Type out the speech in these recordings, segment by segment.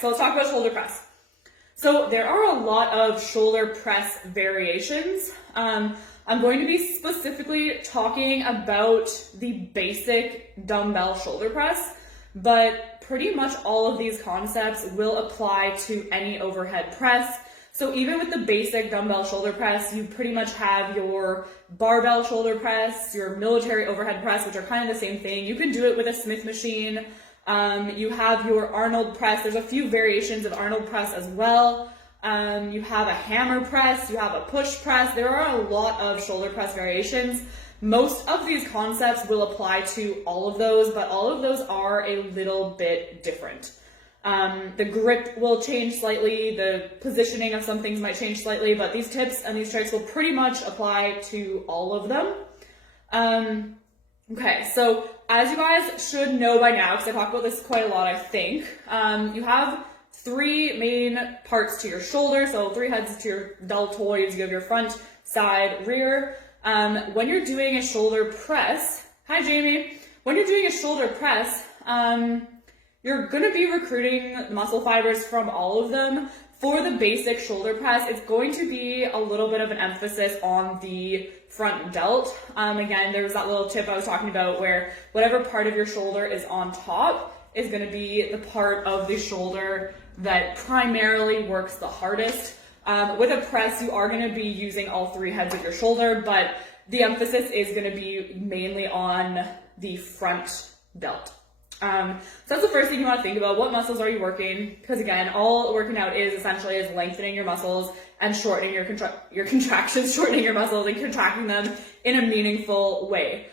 So let's talk about shoulder press. So there are a lot of shoulder press variations. I'm going to be specifically talking about the basic dumbbell shoulder press, but pretty much all of these concepts will apply to any overhead press. So even with the basic dumbbell shoulder press, you pretty much have your barbell shoulder press, your military overhead press, which are kind of the same thing. You can do it with a Smith machine. You have your Arnold press. There's a few variations of Arnold press as well. You have a hammer press, you have a push press. There are a lot of shoulder press variations. Most of these concepts will apply to all of those, but all of those are a little bit different. The grip will change slightly, the positioning of some things might change slightly, but these tips and these tricks will pretty much apply to all of them. Okay, so as you guys should know by now, because I talk about this quite a lot, I think, you have three main parts to your shoulder. So three heads to your deltoids. You have your front, side, rear. When you're doing a shoulder press, hi Jamie, when you're doing a shoulder press, you're going to be recruiting muscle fibers from all of them. For the basic shoulder press, it's going to be a little bit of an emphasis on the front delt. Again, there was that little tip I was talking about where whatever part of your shoulder is on top is going to be the part of the shoulder that primarily works the hardest. With a press, you are going to be using all three heads of your shoulder, but the emphasis is going to be mainly on the front delt. So that's the first thing you want to think about. What muscles are you working? Because again, all working out is essentially is lengthening your muscles and shortening your contractions, shortening your muscles and contracting them in a meaningful way.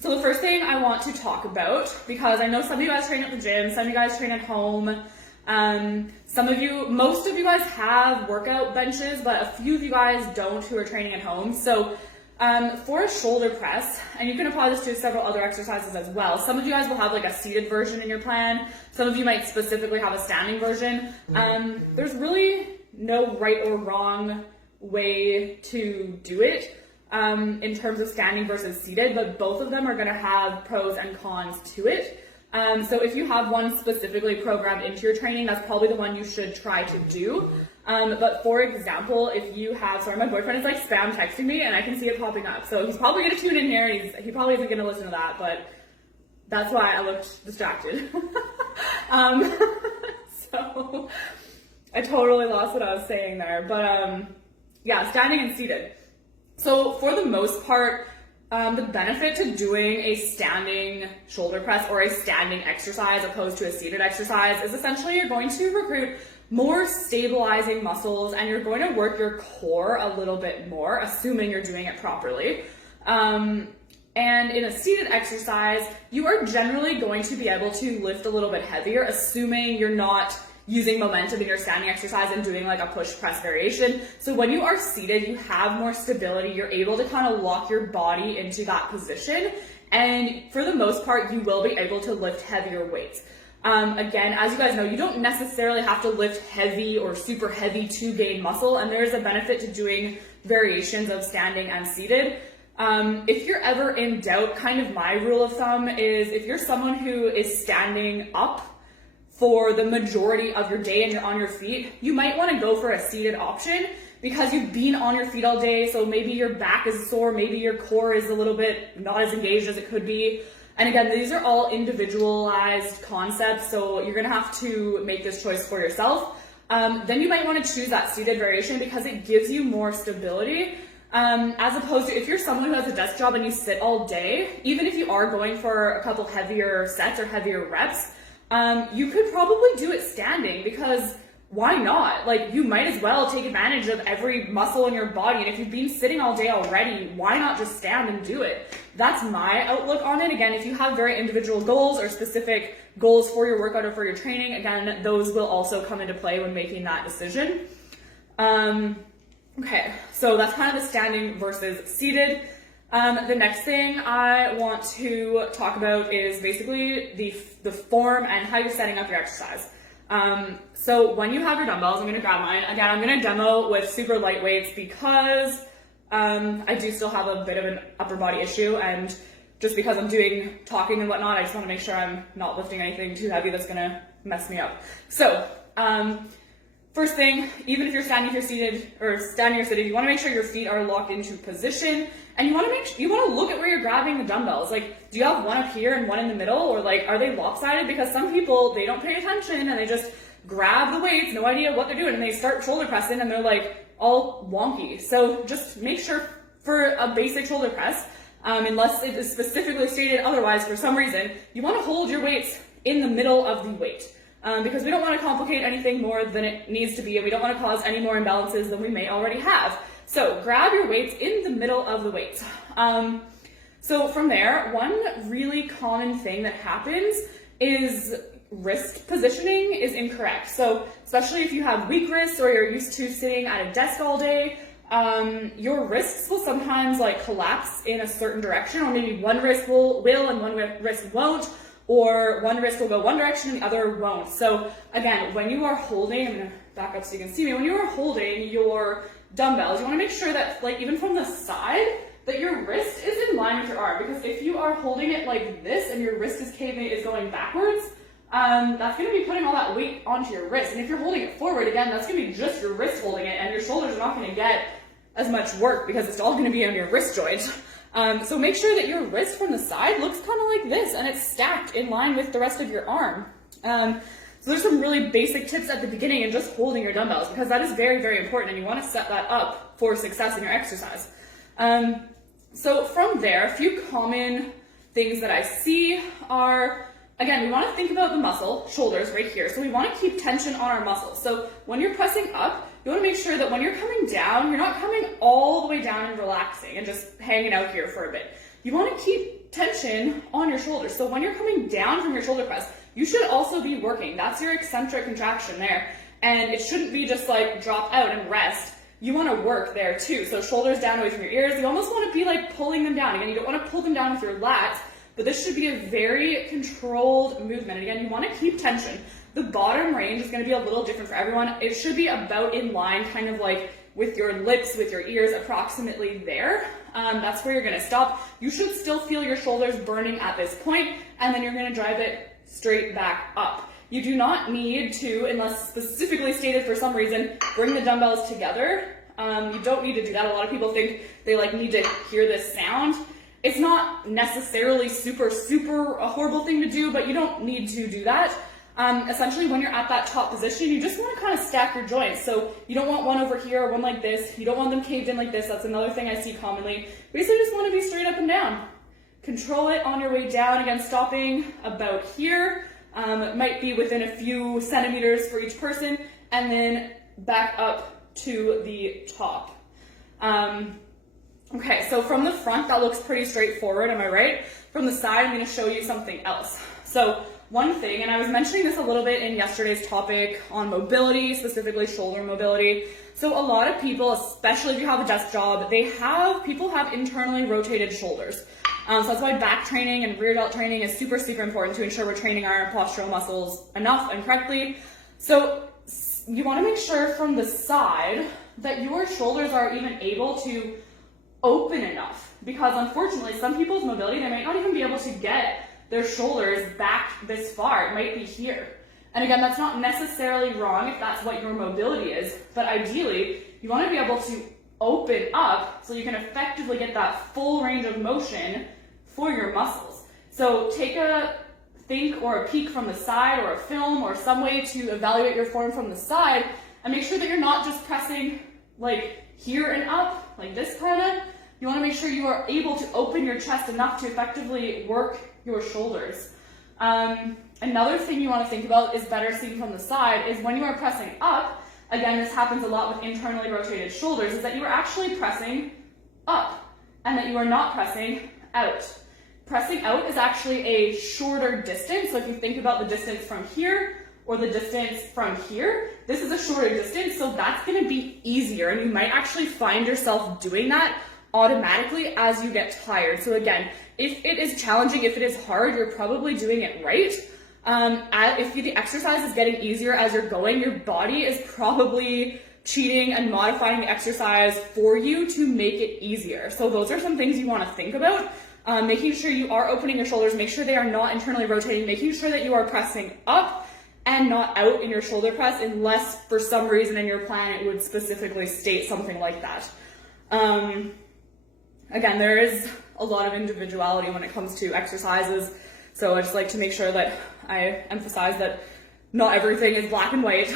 So the first thing I want to talk about, because I know some of you guys train at the gym, some of you guys train at home, most of you guys have workout benches, but a few of you guys don't who are training at home. So for a shoulder press, and you can apply this to several other exercises as well. Some of you guys will have like a seated version in your plan. Some of you might specifically have a standing version. There's really no right or wrong way to do it in terms of standing versus seated, but both of them are going to have pros and cons to it. So if you have one specifically programmed into your training, that's probably the one you should try to do. But for example, if you have, sorry, my boyfriend is like spam texting me and I can see it popping up. So he's probably going to tune in here. He probably isn't going to listen to that, but that's why I looked distracted. So I totally lost what I was saying there, but yeah, standing and seated. So for the most part, the benefit to doing a standing shoulder press or a standing exercise opposed to a seated exercise is essentially you're going to recruit more stabilizing muscles and you're going to work your core a little bit more, assuming you're doing it properly. And in a seated exercise, you are generally going to be able to lift a little bit heavier, assuming you're not using momentum in your standing exercise and doing like a push press variation. So when you are seated, you have more stability. You're able to kind of lock your body into that position. And for the most part, you will be able to lift heavier weights. Again, as you guys know, you don't necessarily have to lift heavy or super heavy to gain muscle. And there is a benefit to doing variations of standing and seated. If you're ever in doubt, kind of my rule of thumb is if you're someone who is standing up for the majority of your day and you're on your feet, you might want to go for a seated option because you've been on your feet all day. So maybe your back is sore, maybe your core is a little bit not as engaged as it could be. And again, these are all individualized concepts, so you're gonna have to make this choice for yourself. Then you might want to choose that seated variation because it gives you more stability. As opposed to if you're someone who has a desk job and you sit all day, even if you are going for a couple heavier sets or heavier reps, you could probably do it standing because why not? Like, you might as well take advantage of every muscle in your body. And if you've been sitting all day already, why not just stand and do it? That's my outlook on it. Again, if you have very individual goals or specific goals for your workout or for your training, again, those will also come into play when making that decision. Okay, so that's kind of the standing versus seated. The next thing I want to talk about is basically the form and how you're setting up your exercise. So when you have your dumbbells, I'm going to grab mine. Again, I'm going to demo with super light weights because I do still have a bit of an upper body issue, and just because I'm doing talking and whatnot, I just want to make sure I'm not lifting anything too heavy that's going to mess me up. So, first thing, even if you're standing, if you're seated, or standing or sitting, you want to make sure your feet are locked into position, and you want to look at where you're grabbing the dumbbells. Like, do you have one up here and one in the middle, or like, are they lopsided? Because some people, they don't pay attention and they just grab the weights, no idea what they're doing, and they start shoulder pressing and they're like all wonky. So just make sure for a basic shoulder press, unless it is specifically stated otherwise for some reason, you want to hold your weights in the middle of the weight. Because we don't want to complicate anything more than it needs to be, and we don't want to cause any more imbalances than we may already have. So grab your weights in the middle of the weights. So from there, one really common thing that happens is wrist positioning is incorrect. So especially if you have weak wrists or you're used to sitting at a desk all day, your wrists will sometimes like collapse in a certain direction, or maybe one wrist will and one wrist won't, or one wrist will go one direction and the other won't. So again, when you are holding, I'm gonna back up so you can see me, when you are holding your dumbbells, you wanna make sure that, like, even from the side, that your wrist is in line with your arm, because if you are holding it like this and your wrist is going backwards, that's gonna be putting all that weight onto your wrist. And if you're holding it forward, again, that's gonna be just your wrist holding it, and your shoulders are not gonna get as much work because it's all gonna be on your wrist joint. So make sure that your wrist from the side looks kind of like this, and it's stacked in line with the rest of your arm. So there's some really basic tips at the beginning in just holding your dumbbells, because that is very, very important, and you want to set that up for success in your exercise. So from there, a few common things that I see are, again, we want to think about the muscle, shoulders right here. So we want to keep tension on our muscles. So when you're pressing up, you want to make sure that when you're coming down, you're not coming all the way down and relaxing and just hanging out here for a bit. You want to keep tension on your shoulders. So when you're coming down from your shoulder press, you should also be working. That's your eccentric contraction there. And it shouldn't be just like drop out and rest. You want to work there too. So shoulders down away from your ears. You almost want to be like pulling them down. Again, you don't want to pull them down with your lats, but this should be a very controlled movement. And again, you want to keep tension. The bottom range is going to be a little different for everyone. It should be about in line, kind of like with your lips, with your ears, approximately there. That's where you're going to stop. You should still feel your shoulders burning at this point, and then you're going to drive it straight back up. You do not need to, unless specifically stated for some reason, bring the dumbbells together. You don't need to do that. A lot of people think they like need to hear this sound. It's not necessarily super a horrible thing to do, but you don't need to do that. Essentially, when you're at that top position, you just want to kind of stack your joints. So you don't want one over here or one like this. You don't want them caved in like this. That's another thing I see commonly. Basically, just want to be straight up and down. Control it on your way down. Again, stopping about here. It might be within a few centimeters for each person, and then back up to the top. Okay, so from the front, that looks pretty straightforward, am I right? From the side, I'm going to show you something else. So one thing, and I was mentioning this a little bit in yesterday's topic on mobility, specifically shoulder mobility. So a lot of people, especially if you have a desk job, people have internally rotated shoulders. So that's why back training and rear delt training is super important to ensure we're training our postural muscles enough and correctly. So you want to make sure from the side that your shoulders are even able to open enough, because unfortunately some people's mobility, they might not even be able to get their shoulders back this far. It might be here. And again, that's not necessarily wrong if that's what your mobility is, but ideally you want to be able to open up so you can effectively get that full range of motion for your muscles. So take a think or a peek from the side, or a film, or some way to evaluate your form from the side, and make sure that you're not just pressing like here and up, like this kind of. You want to make sure you are able to open your chest enough to effectively work your shoulders. Another thing you want to think about is better seen from the side is when you are pressing up, again, this happens a lot with internally rotated shoulders, is that you are actually pressing up and that you are not pressing out. Pressing out is actually a shorter distance. So if you think about the distance from here or the distance from here, this is a shorter distance, so that's going to be easier, and you might actually find yourself doing that automatically as you get tired. So again, if it is challenging, if it is hard, you're probably doing it right. If the exercise is getting easier as you're going, your body is probably cheating and modifying the exercise for you to make it easier. So those are some things you want to think about. Making sure you are opening your shoulders, make sure they are not internally rotating, making sure that you are pressing up, and not out in your shoulder press, unless for some reason in your plan it would specifically state something like that. Again, there is a lot of individuality when it comes to exercises, so I just like to make sure that I emphasize that not everything is black and white.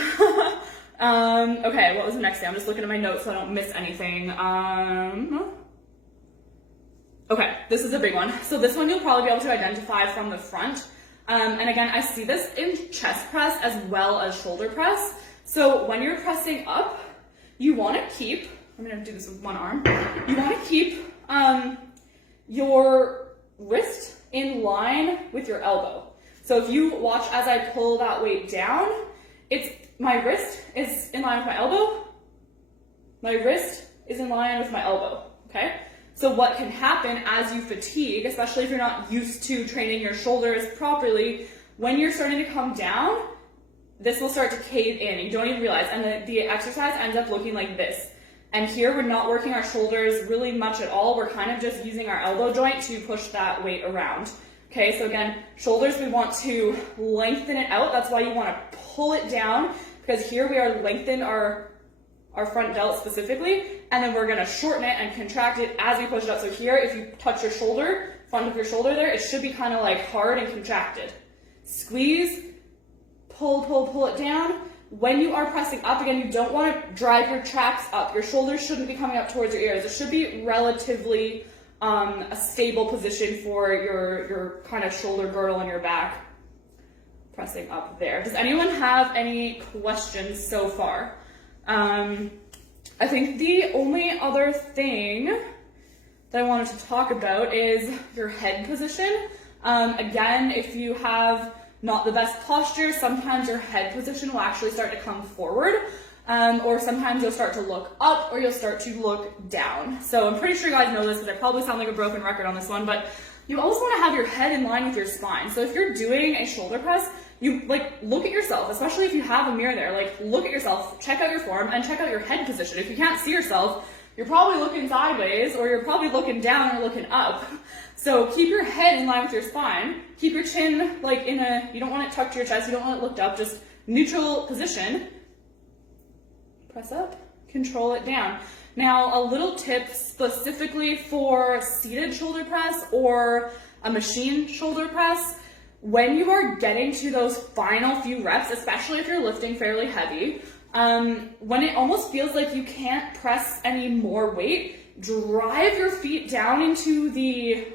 Okay, what was the next thing? I'm just looking at my notes so I don't miss anything. Okay, this is a big one. So this one you'll probably be able to identify from the front. And again, I see this in chest press as well as shoulder press. So when you're pressing up, you want to keep, I'm going to do this with one arm, you want to keep your wrist in line with your elbow. So if you watch as I pull that weight down, my wrist is in line with my elbow, my wrist is in line with my elbow, okay? So what can happen as you fatigue, especially if you're not used to training your shoulders properly, when you're starting to come down, this will start to cave in. You don't even realize, and the exercise ends up looking like this. And here we're not working our shoulders really much at all. We're kind of just using our elbow joint to push that weight around. Okay, so again, shoulders, we want to lengthen it out. That's why you want to pull it down, because here we are lengthened our front delt specifically, and then we're going to shorten it and contract it as we push it up. So here, if you touch your shoulder, front of your shoulder there, it should be kind of like hard and contracted. Squeeze, pull it down. When you are pressing up, again, you don't want to drive your traps up. Your shoulders shouldn't be coming up towards your ears. It should be relatively a stable position for your kind of shoulder girdle and your back. Pressing up there. Does anyone have any questions so far? I think the only other thing that I wanted to talk about is your head position. Again, if you have not the best posture, sometimes your head position will actually start to come forward, or sometimes you'll start to look up or you'll start to look down. So I'm pretty sure you guys know this because I probably sound like a broken record on this one, but you always want to have your head in line with your spine. So if you're doing a shoulder press, you look at yourself, especially if you have a mirror there, look at yourself, check out your form, and check out your head position. If you can't see yourself, you're probably looking sideways, or you're probably looking down or looking up. So keep your head in line with your spine. Keep your chin you don't want it tucked to your chest, you don't want it looked up, just neutral position. Press up, control it down. Now, a little tip specifically for seated shoulder press or a machine shoulder press, when you are getting to those final few reps, especially if you're lifting fairly heavy, when it almost feels like you can't press any more weight, drive your feet down into the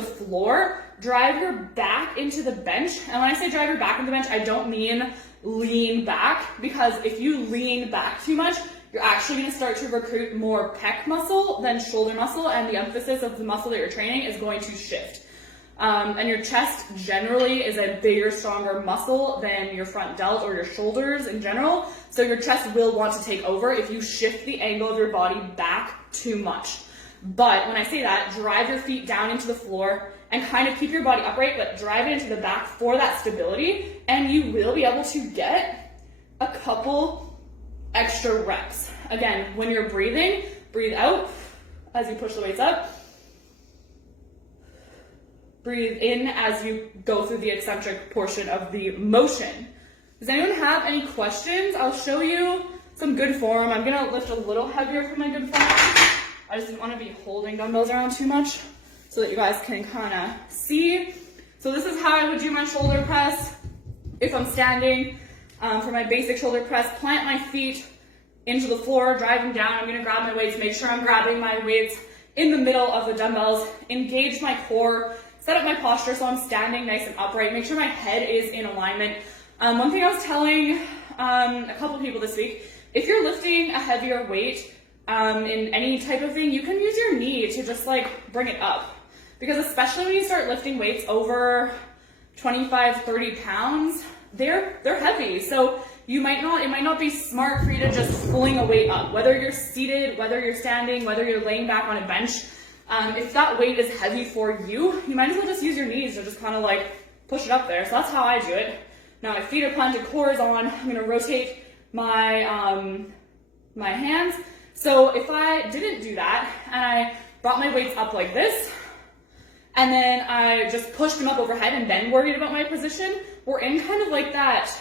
floor, drive your back into the bench. And when I say drive your back into the bench, I don't mean lean back, because if you lean back too much, you're actually going to start to recruit more pec muscle than shoulder muscle, and the emphasis of the muscle that you're training is going to shift. And your chest generally is a bigger, stronger muscle than your front delt or your shoulders in general. So your chest will want to take over if you shift the angle of your body back too much. But when I say that, drive your feet down into the floor and kind of keep your body upright, but drive it into the back for that stability, and you will be able to get a couple extra reps. Again, when you're breathing, breathe out as you push the weights up. Breathe in as you go through the eccentric portion of the motion. Does anyone have any questions? I'll show you some good form. I'm gonna lift a little heavier for my good form. I just didn't want to be holding dumbbells around too much so that you guys can kind of see. So this is how I would do my shoulder press. If I'm standing, for my basic shoulder press, plant my feet into the floor, driving down. I'm gonna grab my weights, make sure I'm grabbing my weights in the middle of the dumbbells, engage my core, set up my posture so I'm standing nice and upright, make sure my head is in alignment. One thing I was telling a couple people this week, if you're lifting a heavier weight in any type of thing, you can use your knee to just bring it up. Because especially when you start lifting weights over 25, 30 pounds, they're heavy. So it might not be smart for you to just fling a weight up, whether you're seated, whether you're standing, whether you're laying back on a bench. If that weight is heavy for you, you might as well just use your knees to just kind of push it up there. So that's how I do it. Now my feet are planted, core is on. I'm gonna rotate my my hands. So if I didn't do that and I brought my weights up like this, and then I just pushed them up overhead and then worried about my position. We're in kind of like that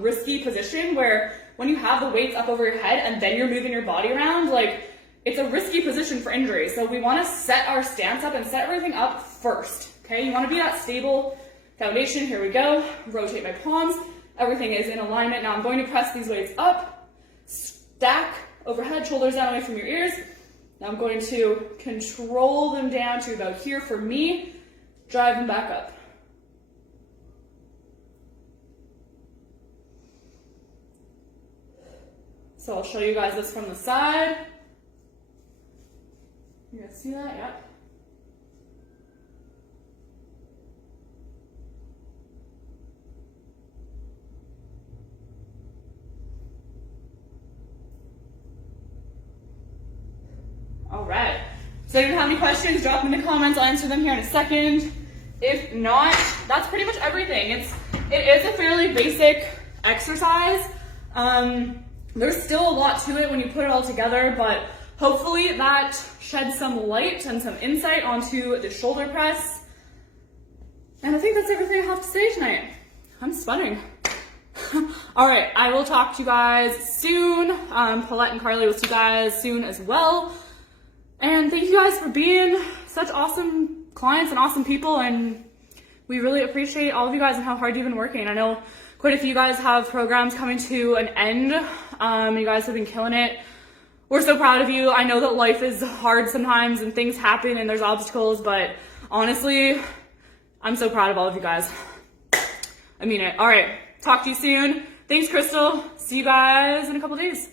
risky position where when you have the weights up over your head and then you're moving your body around, like it's a risky position for injury. So we want to set our stance up and set everything up first. Okay, you want to be that stable foundation. Here we go. Rotate my palms. Everything is in alignment. Now I'm going to press these weights up, stack overhead, shoulders down away from your ears. Now I'm going to control them down to about here for me, drive them back up. So I'll show you guys this from the side. You guys see that? Yep. All right. So if you have any questions, drop them in the comments. I'll answer them here in a second. If not, that's pretty much everything. It is a fairly basic exercise. There's still a lot to it when you put it all together, but hopefully that sheds some light and some insight onto the shoulder press. And I think that's everything I have to say tonight. I'm sputtering. All right, I will talk to you guys soon. Paulette and Carly will see you guys soon as well. And thank you guys for being such awesome clients and awesome people. And we really appreciate all of you guys and how hard you've been working. I know quite a few of you guys have programs coming to an end. You guys have been killing it. We're so proud of you. I know that life is hard sometimes and things happen and there's obstacles, but honestly, I'm so proud of all of you guys. I mean it. All right, talk to you soon. Thanks, Crystal. See you guys in a couple days.